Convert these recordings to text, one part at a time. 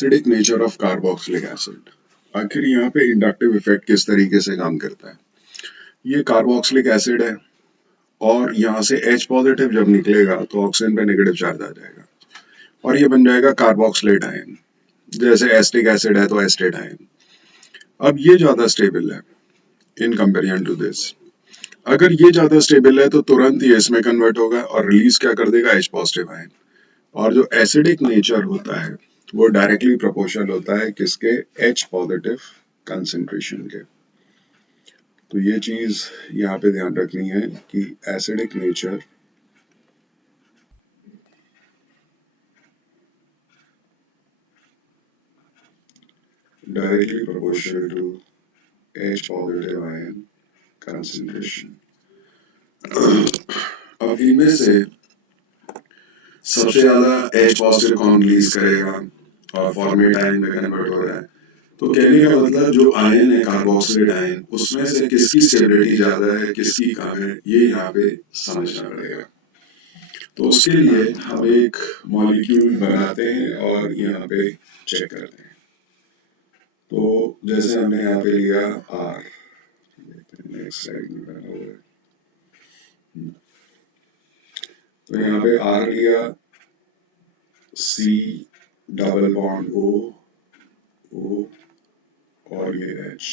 Acidic nature of carboxylic acid. आखिर यहाँ पे इंडक्टिव इफेक्ट किस तरीके से काम करता है। ये कार्बोक्सिलिक एसिड है और यहाँ से H पॉजिटिव जब निकलेगा तो ऑक्सीजन पे नेगेटिव चार्ज आ जाएगा और ये बन जाएगा कार्बोक्सिलेट आयन। जैसे एसिटिक एसिड है तो एस्टेट आयन। अब ये ज्यादा स्टेबल है इन कंपेरिजन टू दिस। अगर ये ज्यादा स्टेबल है तो तुरंत ये इसमें कन्वर्ट होगा और रिलीज क्या कर देगा, H पॉजिटिव आयन। और जो एसिडिक नेचर होता है वो डायरेक्टली प्रोपोर्शनल होता है किसके, H पॉजिटिव कंसेंट्रेशन के। तो ये चीज यहाँ पे ध्यान रखनी है कि acidic nature directly proportional to H positive ion concentration. अब इनमें से सबसे ज्यादा H पॉजिटिव कौन रिलीज करेगा और फॉर्मेट आयन में कन्वर्ट हो रहा है। तो कहने का मतलब जो आयन है कार्बोक्सिलेट आयन, उसमें से किसकी स्टेबिलिटी ज्यादा है किसकी कम है, ये यहाँ पे समझना पड़ेगा। तो उसके लिए हम एक मॉलिक्यूल बनाते हैं और यहाँ पे चेक करते हैं। तो जैसे हमने यहाँ पे लिया R, नेक्स्ट स्लाइड में बना हुआ है। तो यहाँ पे R लिया, C डबल बॉन्ड O और ये H।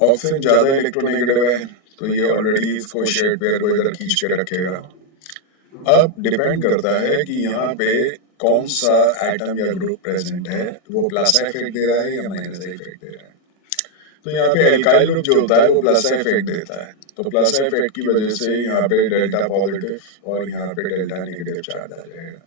ऑक्सीजन ज्यादा इलेक्ट्रोनेगेटिव है तो ये ऑलरेडी इसको शेड पेयर को इधर खींच के रखेगा। अब डिपेंड करता है कि यहाँ पे कौन सा एटम या ग्रुप प्रेजेंट है, वो प्लस इफेक्ट दे रहा है या माइनस इफेक्ट दे रहा है। तो यहाँ पे एल्काइल ग्रुप जो होता है वो प्लस इफेक्ट देता है, तो प्लस इफेक्ट की वजह से यहाँ पे डेल्टा पॉजिटिव और यहाँ पे डेल्टा नेगेटिव चार्ज आ जाएगा।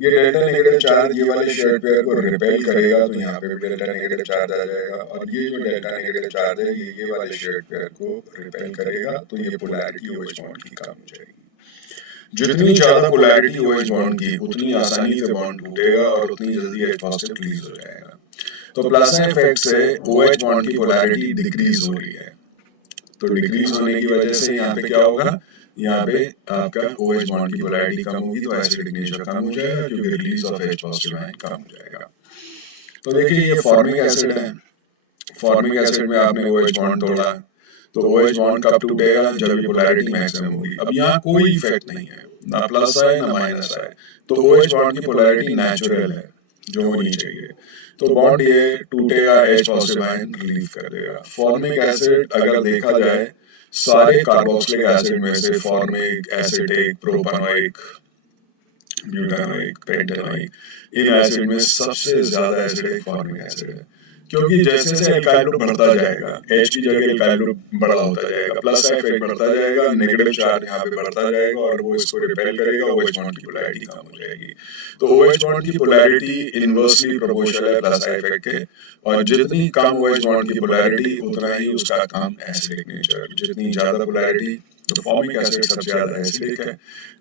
ये डेल्टा नेगेटिव चार्ज ये वाले शेड पेयर को रिपेल करेगा तो यहाँ पे भी डेल्टा नेगेटिव चार्ज आ जाएगा, और ये जो डेल्टा नेगेटिव चार्ज है ये वाले शेड पेयर को रिपेल करेगा तो ये पोलैरिटी OH बॉन्ड की कम हो जाएगी। जितनी ज्यादा पोलैरिटी OH बॉन्ड की उतनी आसानी से बॉन्ड टूटेगा और उतनी जल्दी H पॉजिटिव रिलीज हो जाएगा। तो प्लस इफेक्ट से OH बॉन्ड की पोलैरिटी डिक्रीज हो रही है, तो डिक्रीज होने की वजह से यहाँ पे क्या होगा, यहाँ पे आपका OH बॉन्ड की पोलैरिटी कम होगी तो एसिडिक नेचर कम हो जाएगा क्योंकि release of H positive ion कम हो जाएगा। तो देखिए ये फॉर्मिक एसिड है, फॉर्मिक एसिड में आपने OH बॉन्ड तोड़ा तो OH बॉन्ड कब टूटेगा, जब ये पोलैरिटी मैक्सिमम होगी। अब यहाँ कोई इफेक्ट नहीं है, ना प्लस है ना माइनस है, तो OH बॉन्ड की पोलैरिटी नेचुरल है जो होनी चाहिए, तो बॉन्ड ये टूटेगा, H पॉजिटिव आयन रिलीज कर देगा। फॉर्मिक एसिड अगर देखा जाए सारे कार्बोक्सिलिक एसिड में से formic, acetic, propanoic, butanoic, pentanoic, in acid में सबसे ज्यादा एसिडिक फॉर्मिक एसिड है, क्योंकि जैसे जैसे एल्काइल ग्रुप बढ़ता जाएगा H की जगह एल्काइल ग्रुप बड़ा होता जाएगा, प्लस इफेक्ट बढ़ता जाएगा, नेगेटिव चार्ज यहाँ पे बढ़ता जाएगा और वो इसको रिपेल करेगा, OH बॉन्ड की पोलैरिटी कम हो जाएगी। तो OH बॉन्ड की पोलैरिटी इनवर्सली प्रोपोर्शनल है प्लस इफेक्ट के, और जितनी कम OH बॉन्ड की पोलैरिटी उतना ही उसका कम एसिडिक नेचर। जितनी ज्यादा पोलैरिटी, तो फॉर्मिक एसिड सबसे ज्यादा एसिडिक है।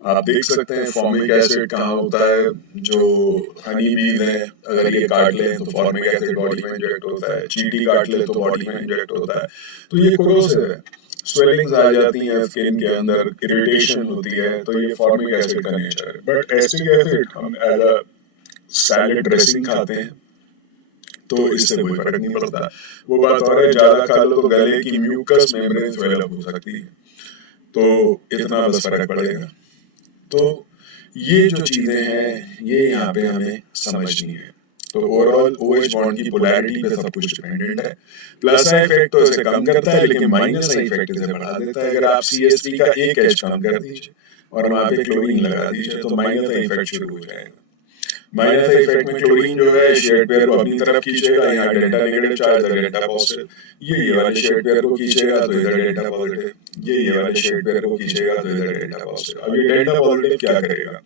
आप देख सकते हैं फॉर्मिक एसिड कहाँ होता है, जो हनी बीज है अगर ये काट ले तो फॉर्मिक एसिड बॉडी में इंजेक्ट होता है, चींटी काट ले तो बॉडी में इंजेक्ट होता है। तो ये कोरोसिव है, स्वेलिंग्स आ जाती हैं स्किन के अंदर, इरिटेशन होती है, तो ये फॉर्मिक एसिड का नेचर है। बट एसिटिक एसिड हम एज अ सैलेड ड्रेसिंग खाते हैं तो इससे कोई फर्क नहीं पड़ता। वो बात और है, ज्यादा खा लो तो गले की म्यूकस मेम्ब्रेन स्वेल अप हो सकती है, तो इतना बस फर्क पड़ेगा। तो ये जो चीजें हैं ये यहाँ पे हमें समझनी है। तो ओवरऑल OH बॉन्ड की पोलैरिटी पे सब कुछ डिपेंडेंट है। प्लस इफेक्ट तो इसे कम करता है लेकिन माइनस इफेक्ट इसे बढ़ा देता है। अगर आप CH3 का एक H कम कर दीजिए और वहां पे क्लोरीन लगा दीजिए तो माइनस इफेक्ट शुरू हो जाएगा। माइनस इफेक्ट में क्लोरीन जो है शेड पेयर को अपनी तरफ खींचेगा, यहाँ डेल्टा नेगेटिव चार्ज है डेल्टा पॉजिटिव, ये वाले शेड पेयर को खींचेगा तो इधर डेल्टा पॉजिटिव, ये वाले शेड पेयर को खींचेगा तो इधर डेल्टा पॉजिटिव। अब ये डेल्टा पॉजिटिव क्या करेगा,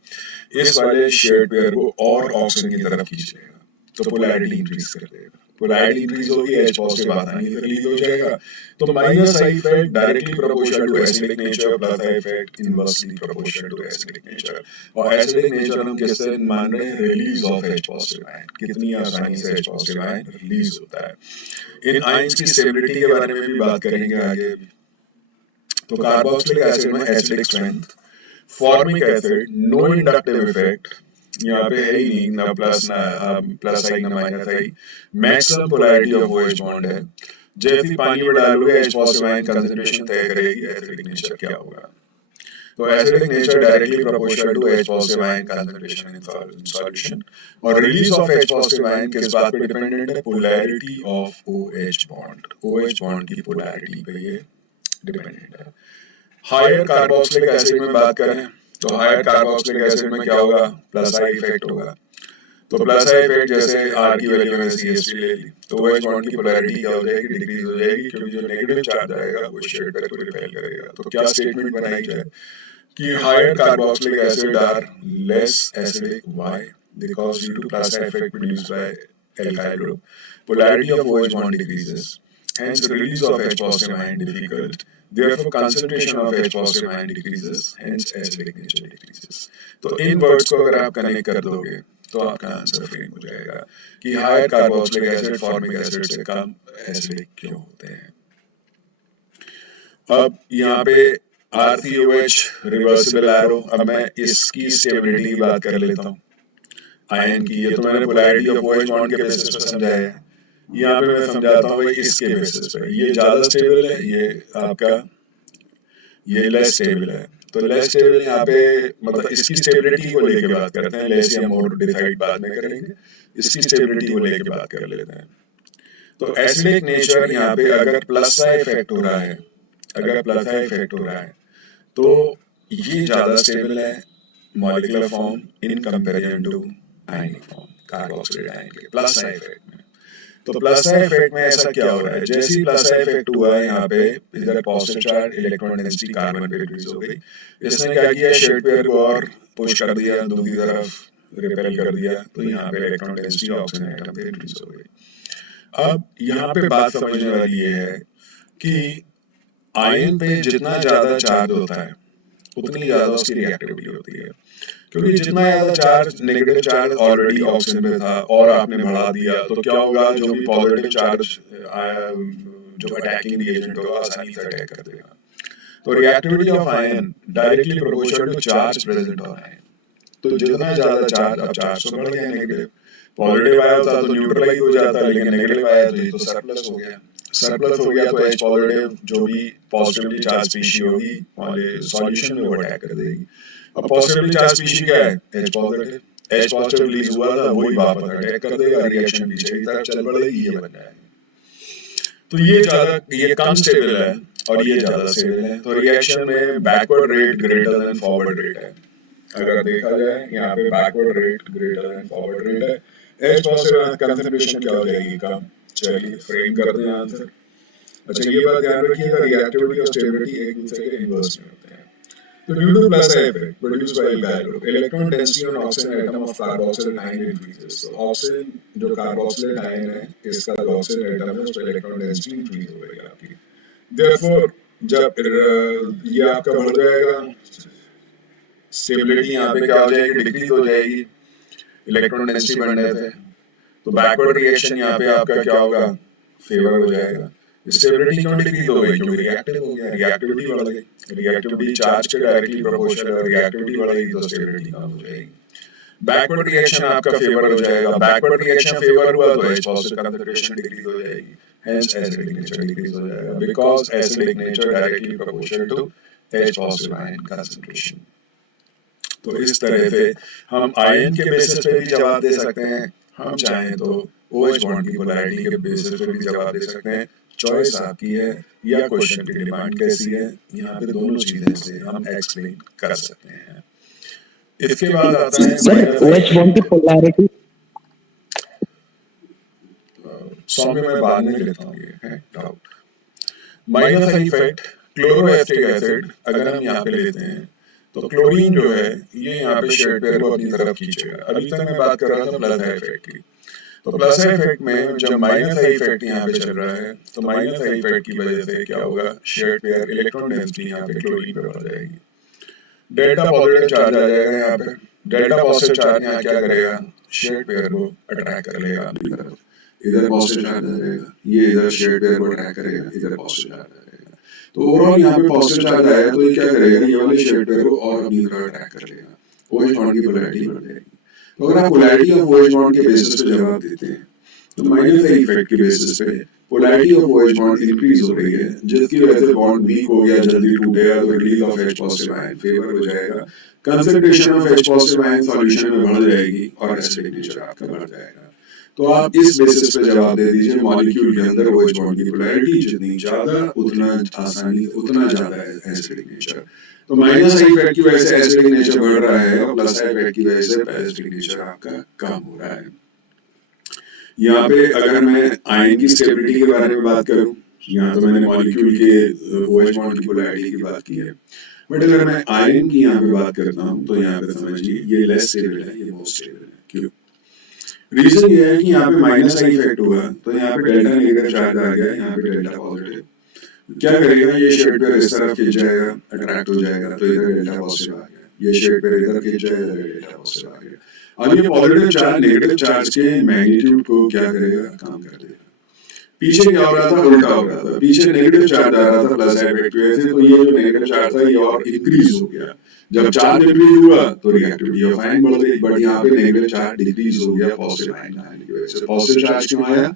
इस वाले शेड पेयर को और ऑक्सीजन की तरफ खींचेगा तो पोलैरिटी इंक्रीज कर देगा। पोलैरिटी इंक्रीज होगी, H पॉजिटिव आसानी से रिलीज हो जाएगा। तो minus effect directly proportional to acidic nature, plus effect inversely proportional to acidic nature. और एसिडिक नेचर हम किससे मान रहे हैं, release of H positive ion, कितनी आसानी से H पॉजिटिव आयन रिलीज होता है। इन आयंस की स्टेबिलिटी के बारे में भी बात करेंगे आगे। तो कार्बोक्सिलिक एसिड में acidic strength, formic acid no inductive effect, यहाँ पे है ही नहीं, ना प्लस ना प्लस आई ना minus I, maximum polarity of OH bond है। जैसे ही पानी में डालोगे H पॉजिटिव आयन कंसंट्रेशन तय करेगी एसिडिक नेचर क्या होगा। तो acidic nature directly proportional to H positive ion concentration in solution. और release of H positive ion किस बात पे डिपेंडेंट है, polarity of OH bond, OH bond की पोलैरिटी पे ये डिपेंडेंट है। हायर कार्बोक्सिलिक एसिड में बात करें तो हायर कार्बोक्सिलिक एसिड में क्या होगा, प्लस आई इफेक्ट होगा। तो प्लस आई इफेक्ट जैसे आर की वैल्यू में CH3 ले ली तो OH बॉन्ड की पोलैरिटी क्या हो जाएगी, डिक्रीज हो जाएगी, क्योंकि जो नेगेटिव चार्ज आएगा वो शेड पेयर को रिपेल करेगा। तो क्या स्टेटमेंट बनाई जाए कि higher carboxylic acid are less acidic, why, because due to plus I effect produced by alkyl group, polarity of OH bond decreases, hence release of H positive ion difficult, therefore concentration of H positive ion decreases, hence acidic nature decreases। तो इन words को अगर आप connect कर दोगे तो आपका answer frame हो जाएगा कि higher carboxylic acid formic acid से कम एसिडिक क्यों होते हैं। अब यहाँ पे R3OH रिवर्सिबल एरो, अब मैं इसकी स्टेबिलिटी की बात कर लेता हूँ आयन की। ये तो मैंने पोलैरिटी ऑफ OH बॉन्ड के बेसिस पे समझाया है, यहाँ पे मैं समझाता हूँ भाई इसके बेसिस पे। ये ज्यादा स्टेबल है, ये आपका ये लेस स्टेबल है। तो लेस स्टेबल यहाँ पे मतलब इसकी स्टेबिलिटी को लेके बात करते हैं, लेस या मोर डिसाइड बाद में करेंगे, इसकी स्टेबिलिटी को लेके बात कर लेते हैं। तो एसिडिक नेचर यहाँ पे अगर प्लस आई इफेक्ट हो रहा है, अगर प्लस आई इफेक्ट हो रहा है तो ये ज्यादा स्टेबल है molecular form in comparison to ionic form, carboxylic ion के प्लस आई इफेक्ट में। तो प्लस आई इफेक्ट में ऐसा क्या हो रहा है, जैसे ही प्लस आई इफेक्ट हुआ है यहाँ पे इधर positive charge electron density carbon पे इंक्रीज हो गई, इसने क्या किया शेड पेयर को और पुश कर दिया दूसरी तरफ, रिपेल कर दिया, तो यहाँ पे इलेक्ट्रॉन डेंसिटी ऑक्सीजन एटम पे इंक्रीज हो गई। अब यहाँ पे बात समझने वाली ये है कि आयन पे जितना ज्यादा चार्ज होता है उतनी ज्यादा उसकी रिएक्टिविटी होती है, क्योंकि जितना ज्यादा charge negative charge already oxygen में था और आपने बढ़ा दिया तो क्या होगा, जो भी पॉजिटिव चार्ज जो अटैकिंग रिएजेंट होगा आसानी से अटैक कर देगा। तो reactivity of ion directly proportional to charge present on ion. तो जितना ज्यादा चार्ज, अब चार्ज तो बढ़ गया, नेगेटिव पॉजिटिव आया होता तो न्यूट्रलाइज हो जाता, लेकिन नेगेटिव आया तो ये तो सरप्लस हो गया। सरप्लस हो गया तो H पॉजिटिव जो भी पॉजिटिवली चार्ज स्पीशी होगी सॉल्यूशन में वो अटैक कर देगी। अब पॉजिटिवली चार्ज स्पीशी क्या है, H positive, H positive release हुआ था वही वापस अटैक कर देगा, रिएक्शन पीछे की तरफ चल पड़ेगी, ये बन जाएगा। तो ये कम स्टेबल है और ये ज्यादा स्टेबल है, तो रिएक्शन में backward rate greater than forward rate है। अगर देखा जाए यहाँ पे backward rate greater than forward rate है, H पॉजिटिव कंसंट्रेशन क्या हो जाएगी, कम। चलिए फ्रेम करते हैं आंसर। अच्छा ये बात ध्यान रखिएगा, रिएक्टिविटी और स्टेबिलिटी एक दूसरे के इनवर्स में होते हैं। तो due to plus I effect produced by alkyl group, electron density on oxygen atom of carboxylic ion increases. तो ऑक्सीजन जो कार्बोक्सिलिक आयन है इसका जो ऑक्सीजन एटम है उस पर इलेक्ट्रॉन डेंसिटी इंक्रीज हो गई आपकी। देयरफॉर जब ये आपका बढ़ जाएगा, स्टेबिलिटी यहाँ पे क्या हो जाएगी, डिक्रीज हो जाएगी इलेक्ट्रॉन डेंसिटी बढ़ने से। तो बैकवर्ड रिएक्शन यहाँ पे आपका क्या होगा, फेवर हो जाएगा। स्टेबिलिटी क्यों डिक्रीज हो गई, क्योंकि रिएक्टिव हो गया, रिएक्टिविटी बढ़ गई, रिएक्टिविटी चार्ज के डायरेक्टली प्रोपोर्शनल है, रिएक्टिविटी बढ़ेगी तो स्टेबिलिटी कम हो जाएगी। बैकवर्ड रिएक्शन आपका फेवर हो जाएगा, बैकवर्ड रिएक्शन फेवर हुआ तो H पॉजिटिव कंसंट्रेशन डिक्रीज हो जाएगी, हेंस एसिडिक नेचर डिक्रीज हो जाएगा, because acidic nature directly proportional to H positive ion concentration. तो इस तरह से हम आयन के बेसिस पे भी जवाब दे सकते हैं, हम चाहें तो OH बॉन्ड की पोलैरिटी के बेसिस पे भी जवाब दे सकते हैं। चॉइस आपकी है या क्वेश्चन की डिमांड कैसी है, यहाँ पे दोनों चीजें से हम एक्सप्लेन कर सकते हैं। इसके बाद आता है सर OH बॉन्ड की पोलैरिटी। सॉन्ग में मैं बाद में लेता हूँ, ये है doubt. Minus effect chloroacetic acid अगर हम यहाँ पे लेते हैं तो क्लोरीन जो है ये यहाँ पे शेड पेयर को अपनी तरफ खींचेगा। अभी तक मैं बात कर रहा था प्लस आई इफेक्ट की, तो प्लस आई इफेक्ट में जब माइनस आई इफेक्ट यहाँ पे चल रहा है तो माइनस आई इफेक्ट की वजह से क्या होगा, शेड पेयर इलेक्ट्रॉन डेंसिटी यहाँ पे क्लोरीन पे बढ़ जाएगी, डेल्टा पॉजिटिव चार्ज आ जाएगा यहाँ पे। डेल्टा पॉजिटिव चार्ज यहाँ क्या करेगा, शेड पेयर को अट्रैक्ट कर लेगा अपनी तरफ, इधर पॉजिटिव चार्ज आ जाएगा, ये इधर शेड पेयर को अट्रैक्ट करेगा, इधर पॉजिटिव चार्ज आ जाएगा। तो ओवरऑल यहाँ पे पॉजिटिव चार्ज आया तो ये क्या करेगा, ये वाले शेड पेयर को और अपनी तरफ अटैक कर लेगा, OH बॉन्ड की पोलैरिटी बढ़ जाएगी। तो अगर आप पोलैरिटी ऑफ OH बॉन्ड के बेसिस पे जवाब देते हैं तो माइनस का इफेक्ट के बेसिस पे polarity of OH bond increase हो रही है, जिसकी वजह से बॉन्ड वीक हो गया, जल्दी टूटेगा, तो release of H positive ion favour हो जाएगा, concentration of H positive ion solution में बढ़ जाएगी और एसिडिक नेचर आपका बढ़ जाएगा। तो आप इस बेसिस पे जवाब दे दीजिए मॉलिक्यूल के अंदर OH बॉन्ड की पोलैरिटी जितनी ज्यादा उतना ज्यादा है एसिडिक नेचर। तो माइनस इफेक्ट की वजह से एसिडिक नेचर बढ़ रहा है और प्लस इफेक्ट की वजह से एसिडिक नेचर आपका कम हो रहा है। यहाँ पे अगर मैं आयन की स्टेबिलिटी के बारे में बात करूं, यहाँ तो मैंने मॉलिक्यूल के OH बॉन्ड की पोलैरिटी की बात की है, बट अगर मैं आयन की यहाँ पे बात करता हूँ तो यहाँ पे समझिए ये लेस स्टेबल है, ये मोर स्टेबल है। क्यों? रीजन ये है कि यहाँ पे माइनस का इफेक्ट हुआ तो यहाँ पे डेल्टा नेगेटिव चार्ज आ गया, यहाँ पे डेल्टा पॉजिटिव क्या करेगा, ये शेड पे इस तरफ खिंच जाएगा, अट्रैक्ट हो जाएगा, तो इधर डेल्टा पॉजिटिव आ गया, ये शेड पे इधर खिंच जाएगा, डेल्टा पॉजिटिव आ गया। अब ये पॉजिटिव चार्ज नेगेटिव चार्ज के मैग्नीट्यूड को क्या करेगा, काम कर देगा। पीछे क्या हो रहा था, उल्टा हो रहा था, पीछे नेगेटिव चार्ज आ रहा था प्लस इफेक्ट की वजह से, तो ये जो नेगेटिव चार्ज था ये और इंक्रीज हो गया। जब चार्ज इंक्रीज हुआ तो रिएक्टिविटी ऑफ आयन बढ़ गई, बट यहाँ पे नेगेटिव चार्ज डिक्रीज हो गया पॉजिटिव आयन आने की वजह से। पॉजिटिव चार्ज क्यों आया,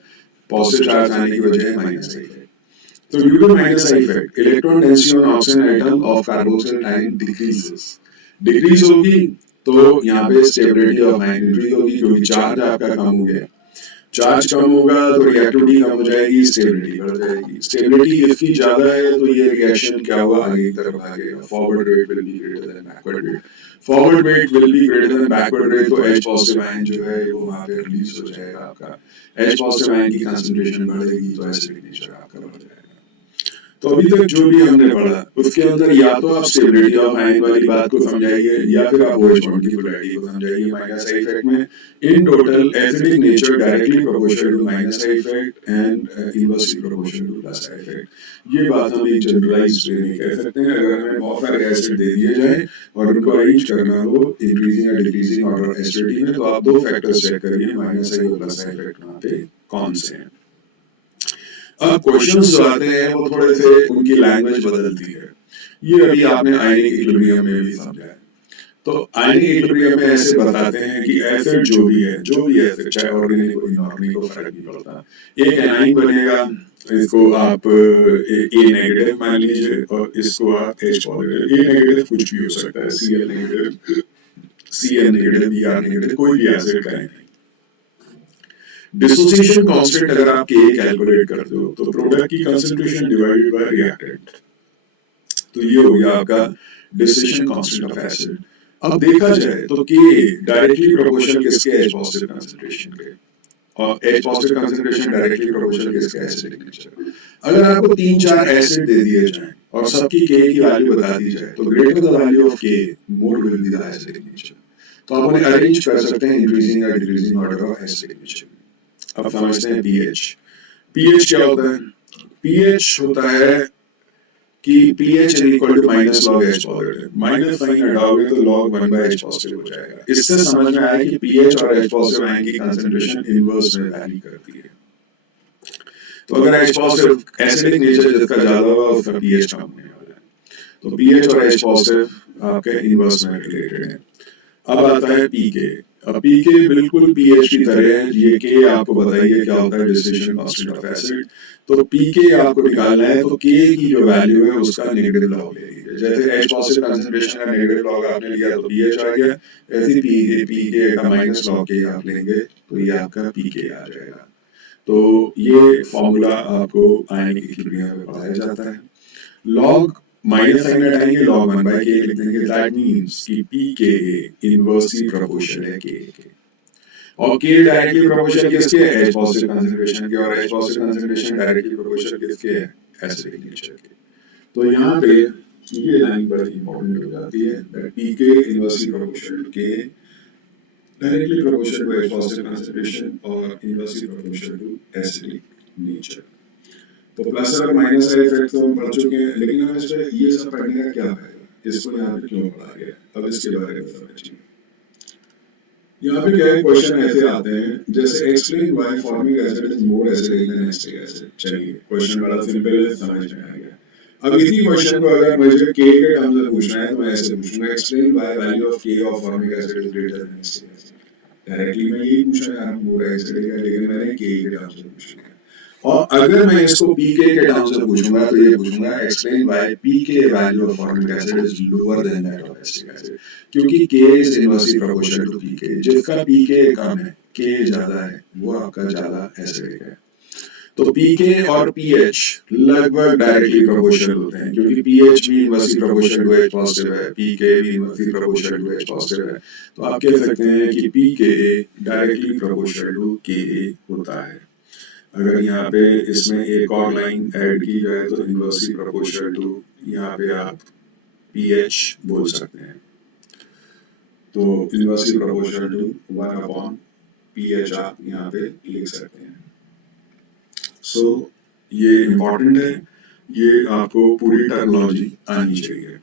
पॉजिटिव चार्ज आने की वजह है minus effect. So due to minus effect, electron density on oxygen atom of carboxyl ion decreases. Decrease होगी तो यहाँ पे stability of ion increase होगी, क्योंकि चार्ज आपका कम हो गया। चार्ज कम होगा तो रिएक्टिविटी कम हो जाएगी, स्टेबिलिटी बढ़ जाएगी। स्टेबिलिटी इसकी ज्यादा है तो ये रिएक्शन क्या हुआ, आगे की तरफ भागेगा। Forward rate will be greater than backward rate, forward rate will be greater than backward rate, तो H पॉजिटिव आयन जो है वो वहां पे रिलीज हो जाएगा आपका। H पॉजिटिव आयन की कंसंट्रेशन बढ़ेगी तो एसिडिक नेचर आपका बढ़ जाएगा। तो अभी तक जो भी हमने पढ़ा उसके अंदर या तो आप स्टेबिलिटी ऑफ आयन वाली बात को समझाइए या फिर आप OH बॉन्ड की पोलैरिटी को समझाइए माइनस इफेक्ट में। In total acidic nature directly proportional to minus effect and inversely proportional to plus effect. ये बात हम एक जनरलाइज्ड वे में कह सकते हैं। अगर हमें बहुत सारे एसिड दे दिए जाए और उनको अरेंज करना हो इंक्रीजिंग या डिक्रीजिंग ऑर्डर एसिडिटी में, तो आप दो फैक्टर्स चेक करिए माइनस और प्लस इफेक्ट वहां पे कौन से हैं। अब क्वेश्चंस जो आते हैं वो थोड़े से उनकी लैंग्वेज बदलती है। ये अभी आपने आयनिक इक्विलिब्रियम में भी समझा है। तो आयनिक इक्विलिब्रियम में ऐसे बताते हैं कि एसिड जो भी है एसिड, चाहे ऑर्गेनिक हो इनऑर्गेनिक हो, फर्क नहीं पड़ता। एक एनाइन बनेगा, इसको आप ए नेगेटिव मान लीजिए और इसको आप H पॉजिटिव। ए नेगेटिव कुछ भी हो सकता है, Cl negative, Cn negative, Br negative, कोई भी एसिड का नहीं। डिसोसिएशन कांस्टेंट अगर आप K कैलकुलेट करते हो तो प्रोडक्ट की कंसंट्रेशन डिवाइडेड बाय रिएक्टेंट, तो ये हो गया आपका डिसोसिएशन कांस्टेंट ऑफ एसिड। अब देखा जाए तो K डायरेक्टली प्रोपोर्शनल किसके, H पॉजिटिव कंसंट्रेशन के, और H positive concentration directly proportional किसके, एसिडिक नेचर। अगर आपको 3-4 एसिड दे दिए जाएं और सबकी K की वैल्यू बता दी जाए तो greater the value of K more will be the acidic nature. तो आप उन्हें अरेंज कर सकते हैं इंक्रीजिंग या decreasing order of acidic nature. अब समझते हैं पीएच। पीएच क्या होता है, पीएच होता है कि pH is equal to minus log H positive. Minus sign हटाओगे तो log 1 by H पॉजिटिव हो जाएगा। इससे समझ में आया कि pH और H पॉजिटिव आयन की कंसंट्रेशन इनवर्स में वैरी करती है। तो अगर H पॉजिटिव एसिडिक नेचर जिसका ज्यादा होगा उसका pH कम होने वाला है, तो pH और H पॉजिटिव आपके इनवर्स में रिलेटेड है। अब आता है पीके। अब पीके बिल्कुल पीएच की तरह है। ये के आपको बताइए क्या होता है, डिसोसिएशन कांस्टेंट ऑफ एसिड। तो पीके आपको निकालना है तो के की जो वैल्यू है उसका नेगेटिव लॉग ले लीजिए। जैसे H पॉजिटिव कंसंट्रेशन का नेगेटिव लॉग आपने लिया तो पीएच आ गया, ऐसे ही पीके का माइनस लॉग के आप लेंगे तो ये आपका पीके आ जाएगा। तो ये फॉर्मूला आपको आयनिक इक्विलिब्रियम में पढ़ाया जाता है। लॉग माइनस साइन हटाएंगे, log 1 by k लिख देंगे। दैट मींस कि pK इनवर्सली प्रोपोर्शनल है k के, और k डायरेक्टली प्रोपोर्शनल किसके, H पॉजिटिव कंसंट्रेशन के, और H positive concentration directly proportional किसके है, एसिडिक नेचर के। तो यहाँ पे ये लाइन बड़ी इंपॉर्टेंट हो जाती है, that pK inversely proportional to k, directly proportional to H positive concentration और inversely proportional to acidic nature. तो प्लस और माइनस का इफेक्ट तो हम पढ़ चुके हैं, लेकिन अब इसमें ये सब पढ़ने का क्या फायदा, इसको यहाँ पे क्यों पढ़ा गया, अब इसके बारे में समझिए। यहाँ पे क्या है, क्वेश्चन ऐसे आते हैं जैसे explain why formic acid is more acidic then acetic acid. चलिए क्वेश्चन बड़ा सिंपल है, समझ में आ गया। अब इसी क्वेश्चन को अगर मुझे के के टर्म्स में पूछना है तो मैं ऐसे पूछूंगा, एक्सप्लेन व्हाई वैल्यू ऑफ के of formic acid is greater than acetic acid. Directly मैं यही पूछा यार हम बोल रहे हैं, लेकिन मैंने के के टर्म से पूछ लिया। और अगर मैं इसको पीके के टर्म से पूछूंगा तो ये पूछूंगा explain why pK value of formic acid is lower than that of acetic acid, क्योंकि K is inversely proportional to pK. जिसका पीके कम है, के ज्यादा है, वो आपका ज्यादा एसिडिक है। तो पीके और पीएच लगभग डायरेक्टली प्रोपोर्शनल होते हैं, क्योंकि पीएच भी inversely proportional to H positive है, पीके भी inversely proportional to H positive है। तो आप कह सकते हैं कि पीके डायरेक्टली प्रोपोर्शनल टू के होता है। अगर यहाँ पे इसमें एक और लाइन ऐड की जाए तो इनवर्सली प्रोपोर्शनल टू, यहाँ पे आप पीएच बोल सकते हैं। तो inversely proportional to 1 upon pH आप यहाँ पे लिख सकते हैं। सो ये इम्पोर्टेंट है, ये आपको पूरी टर्मिनोलॉजी आनी चाहिए।